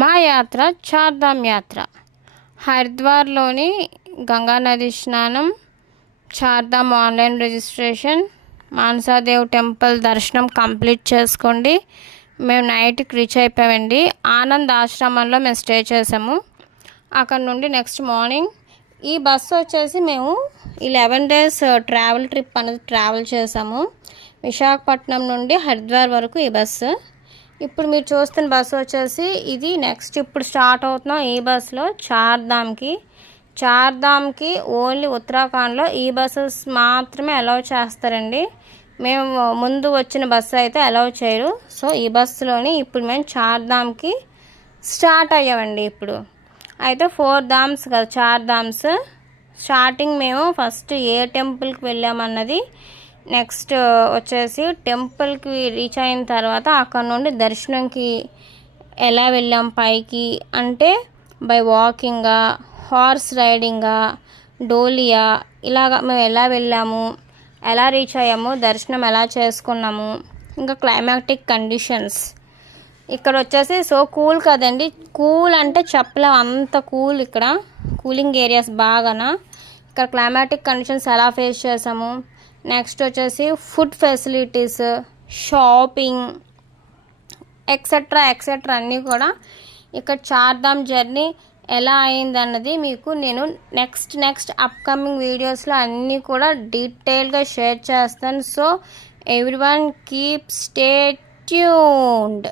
మా యాత్ర చార్ధామ్ యాత్ర. హరిద్వార్లోని గంగా నది స్నానం, చార్ధామ్ ఆన్లైన్ రిజిస్ట్రేషన్, మానసాదేవ్ టెంపుల్ దర్శనం కంప్లీట్ చేసుకోండి. మేము నైట్కి రీచ్ అయిపోయామండి. ఆనంద్ ఆశ్రమంలో మేము స్టే చేసాము. అక్కడ నుండి నెక్స్ట్ మార్నింగ్ ఈ బస్సు వచ్చేసి మేము 11 days ట్రావెల్ ట్రిప్ అనేది ట్రావెల్ చేసాము. విశాఖపట్నం నుండి హరిద్వార్ వరకు ఈ బస్సు. ఇప్పుడు మీరు చూస్తున్న బస్సు వచ్చేసి ఇది నెక్స్ట్ ఇప్పుడు స్టార్ట్ అవుతున్నాం. ఈ బస్సులో చార్ధామ్కి ఓన్లీ ఉత్తరాఖండ్లో ఈ బస్సెస్ మాత్రమే అలౌ చేస్తారండి. మేము ముందు వచ్చిన బస్సు అయితే అలౌ చేయరు. సో ఈ బస్సులోని ఇప్పుడు మేము చార్ధామ్కి స్టార్ట్ అయ్యామండి. ఇప్పుడు అయితే 4 ధామ్స్ కదా, చార్ధామ్స్. స్టార్టింగ్ మేము ఫస్ట్ ఏ టెంపుల్కి వెళ్ళామన్నది, నెక్స్ట్ వచ్చేసి టెంపుల్కి రీచ్ అయిన తర్వాత అక్కడ నుండి దర్శనంకి ఎలా వెళ్ళాం పైకి అంటే బై వాకింగా, హార్స్ రైడింగా, డోలియా, ఇలాగ మేము ఎలా వెళ్ళాము, ఎలా రీచ్ అయ్యాము, దర్శనం ఎలా చేసుకున్నాము, ఇంకా క్లైమాటిక్ కండిషన్స్. ఇక్కడ వచ్చేసి సో కూల్ కదండి, కూల్ అంటే చెప్పలేం, అంత కూల్. ఇక్కడ కూలింగ్ ఏరియాస్ బాగానా. ఇక్కడ క్లైమాటిక్ కండిషన్స్ ఎలా ఫేస్ చేసాము, నెక్స్ట్ వచ్చేసి ఫుడ్ ఫెసిలిటీస్, షాపింగ్ ఎక్సెట్రా అన్నీ కూడా ఇక్కడ చార్ధామ్ జర్నీ ఎలా అయింది అన్నది మీకు నేను నెక్స్ట్ అప్కమింగ్ వీడియోస్లో అన్నీ కూడా డీటెయిల్గా షేర్ చేస్తాను. So everyone keep stay tuned.